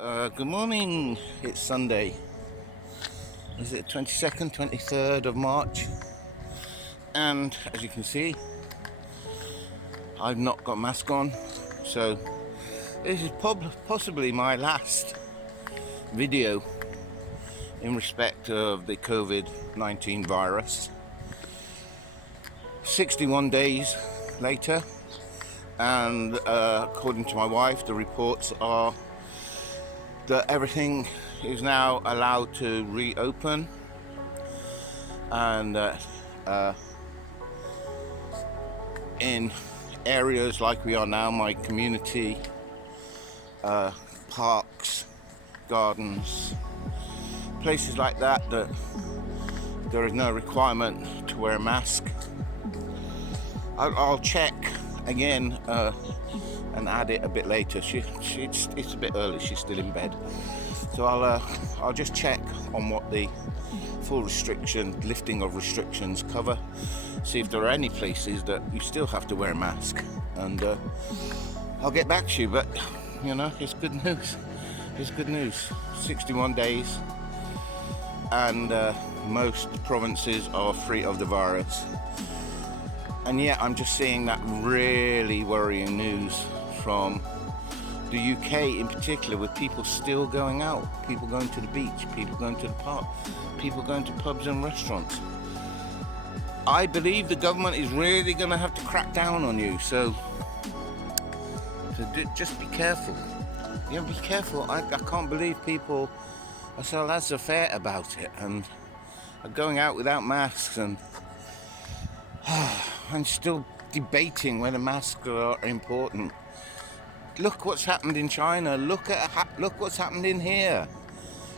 Good morning. It's Sunday. Is it 22nd, 23rd of March? And as you can see, I've not got a mask on. So this is possibly my last video in respect of the COVID-19 virus. 61 days later, and according to my wife, the reports are that everything is now allowed to reopen, and in areas like we are now, my community, parks, gardens, places like that, that there is no requirement to wear a mask. I'll check again and add it a bit later. It's a bit early. She's still in bed, so I'll just check on what the full lifting of restrictions cover. See if there are any places that you still have to wear a mask, and I'll get back to you. But you know, it's good news. It's good news. 61 days, and most provinces are free of the virus. And yet I'm just seeing that really worrying news from the UK in particular, with people still going out, people going to the beach, people going to the park, people going to pubs and restaurants. I believe the government is really going to have to crack down on you, so just be careful. You know, be careful. I can't believe people are so laissez-faire about it and are going out without masks and still debating whether masks are important. Look what's happened in China. Look what's happened in here.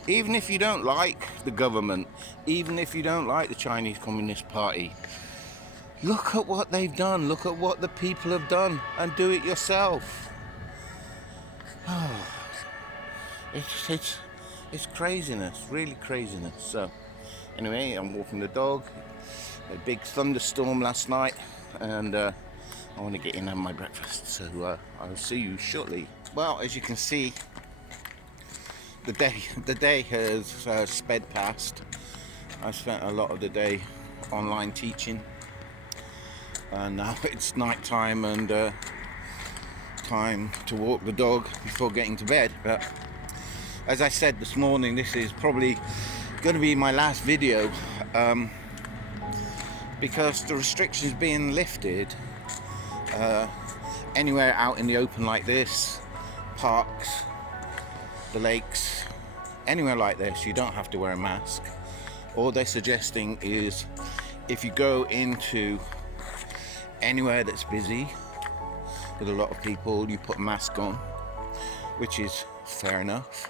Even if you don't like the government, even if you don't like the Chinese Communist Party, look at what they've done. Look at what the people have done, and do it yourself. It's craziness, really craziness. So anyway, I'm walking the dog. A big thunderstorm last night, and I want to get in and have my breakfast, so I'll see you shortly. Well, as you can see, the day has sped past. I spent a lot of the day online teaching, and now it's night time and time to walk the dog before getting to bed. But as I said this morning, this is probably going to be my last video, because the restrictions being lifted anywhere out in the open like this, parks, the lakes, anywhere like this, you don't have to wear a mask. All they're suggesting is if you go into anywhere that's busy with a lot of people, you put a mask on, which is fair enough.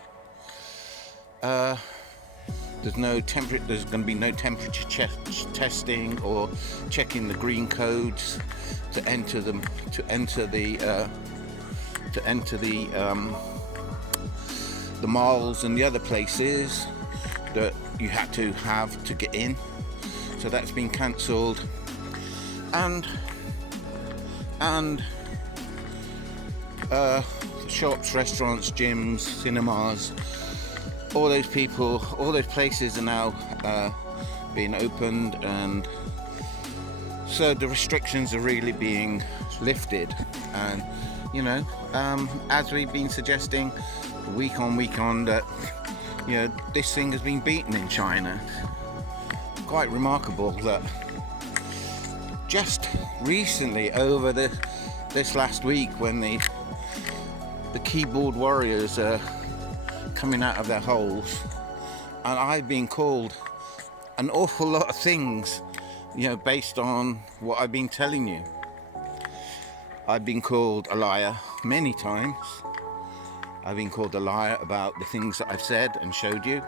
There's going to be no temperature testing or checking the green codes to enter the malls and the other places that you had to have to get in. So that's been cancelled, and shops, restaurants, gyms, cinemas, all those places are now being opened, and so the restrictions are really being lifted. And you know, as we've been suggesting week on, that you know, this thing has been beaten in China. Quite remarkable that just recently, over this last week, when the keyboard warriors are coming out of their holes, and I've been called an awful lot of things, you know, based on what I've been telling you. I've been called a liar many times. I've been called a liar about the things that I've said and showed you.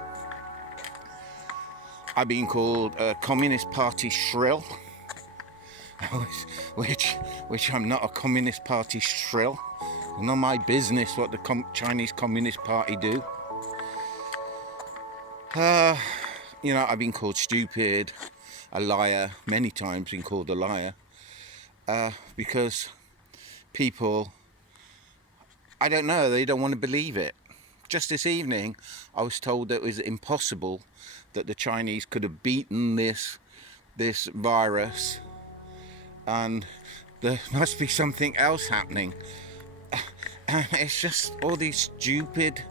I've been called a Communist Party shrill, which I'm not a Communist Party shrill. It's not my business what the Chinese Communist Party do. You know, I've been called stupid, a liar, many times been called a liar, because people, I don't know, they don't want to believe it. just this evening, I was told that it was impossible that the Chinese could have beaten this virus, and there must be something else happening. And it's just all these stupid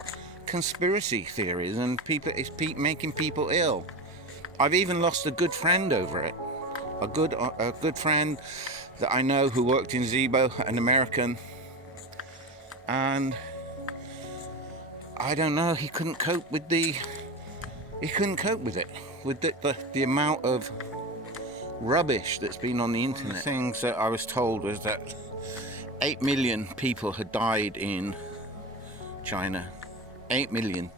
conspiracy theories, and it's making people ill. I've even lost a good friend over it. A good friend that I know who worked in Zibo, an American, and I don't know, he couldn't cope with it, with the amount of rubbish that's been on the internet. The things that I was told was that 8 million people had died in China. 8 million.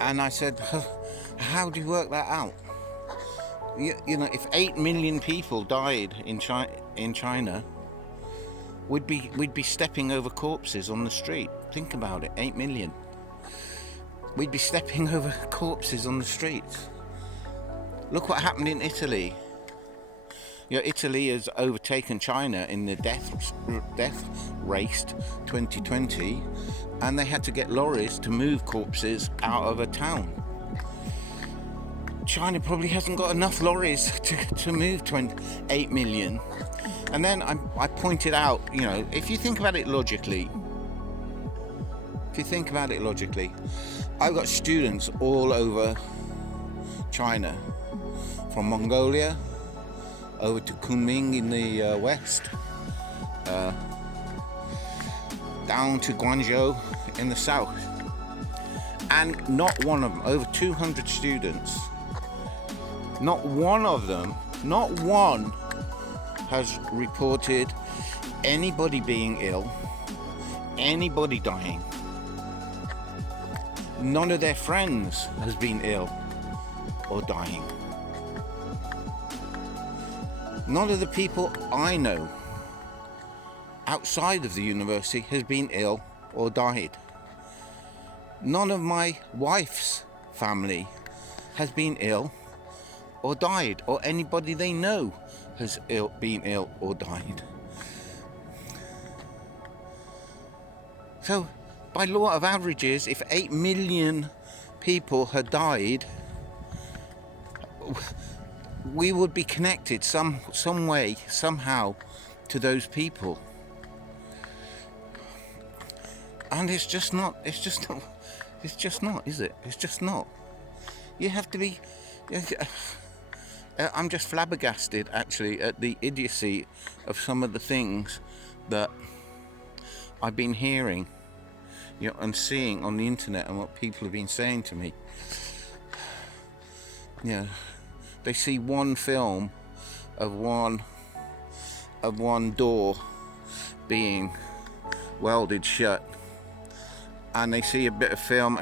And I said, how do you work that out? You know, if 8 million people died in China, we'd be stepping over corpses on the street. Think about it, 8 million. We'd be stepping over corpses on the streets. Look what happened in Italy. You know, Italy has overtaken China in the death race 2020, and they had to get lorries to move corpses out of a town. China probably hasn't got enough lorries to move 8 million. And then I pointed out, you know, if you think about it logically, I've got students all over China, from Mongolia over to Kunming in the west, down to Guangzhou in the south. And not one of them, over 200 students, not one has reported anybody being ill, anybody dying. None of their friends has been ill or dying. None of the people I know outside of the university has been ill or died. None of my wife's family has been ill or died, or anybody they know has been ill or died. So, by law of averages, if 8 million people had died, we would be connected some way, somehow, to those people. And it's just not, is it? It's just not. You have to be... I'm just flabbergasted, actually, at the idiocy of some of the things that I've been hearing, you know, and seeing on the internet, and what people have been saying to me. You know, they see one film of one door being welded shut, and they see a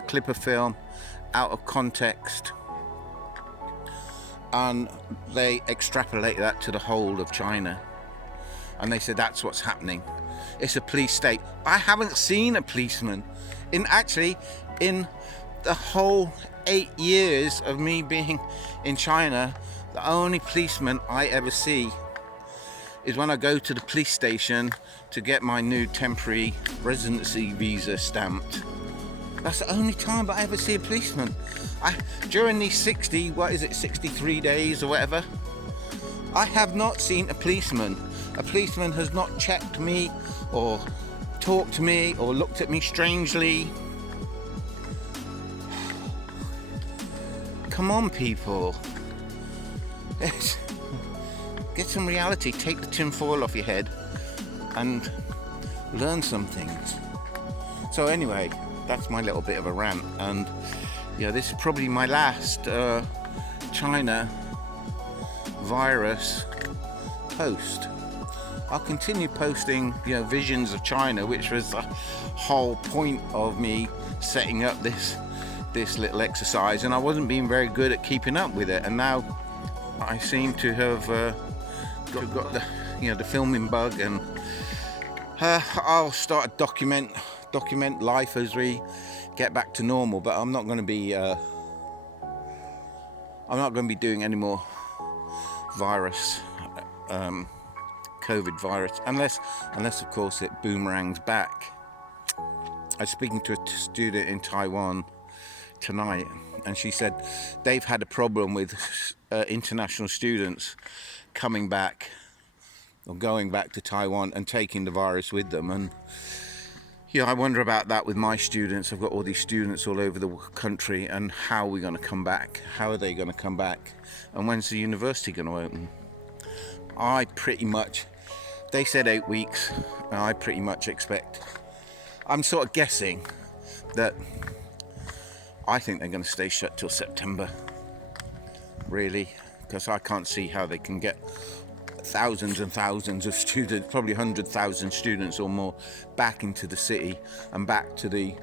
clip of film out of context, and they extrapolate that to the whole of China, and they say that's what's happening. It's a police state. I haven't seen a policeman in the whole 8 years of me being in China. The only policeman I ever see is when I go to the police station to get my new temporary residency visa stamped. That's the only time I ever see a policeman. During these 63 days or whatever, I have not seen a policeman. A policeman has not checked me or talked to me or looked at me strangely. Come on, people. Get some reality. Take the tinfoil off your head and learn some things. So anyway, that's my little bit of a rant, and yeah, this is probably my last China virus post. I'll continue posting, you know, visions of China, which was the whole point of me setting up this little exercise, and I wasn't being very good at keeping up with it, and now I seem to have got the filming bug, and I'll start to document life as we get back to normal. But I'm not going to be doing any more COVID virus, unless of course it boomerangs back. I was speaking to a student in Taiwan tonight, and she said they've had a problem with international students coming back or going back to Taiwan and taking the virus with them. And yeah, I wonder about that with my students. I've got all these students all over the country, and how are we going to come back? How are they going to come back? And when's the university going to open? I pretty much, they said 8 weeks, and I pretty much expect, I'm sort of guessing that I think they're going to stay shut till September, really, because I can't see how they can get thousands and thousands of students, probably 100,000 students or more, back into the city and back to the,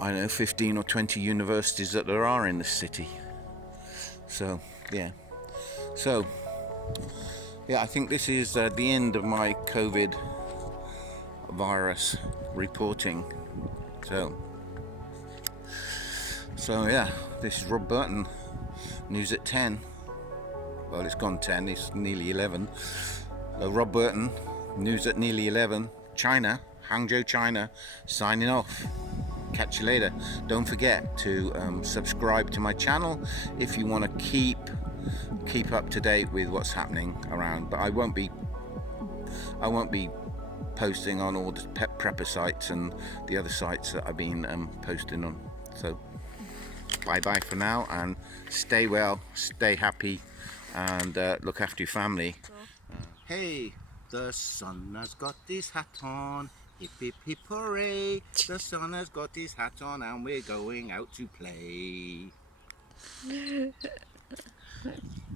I don't know, 15 or 20 universities that there are in the city. So yeah, I think this is the end of my COVID virus reporting. So yeah, this is Rob Burton, news at 10. Well, it's gone 10, it's nearly 11. Rob Burton, news at nearly 11. China, Hangzhou, China, signing off. Catch you later. Don't forget to subscribe to my channel if you want to keep up to date with what's happening around. But I won't be posting on all the prepper sites and the other sites that I've been posting on. So bye bye for now, and stay well, stay happy, and look after your family. Hey, the sun has got his hat on, hip hip hip hooray, the sun has got his hat on and we're going out to play.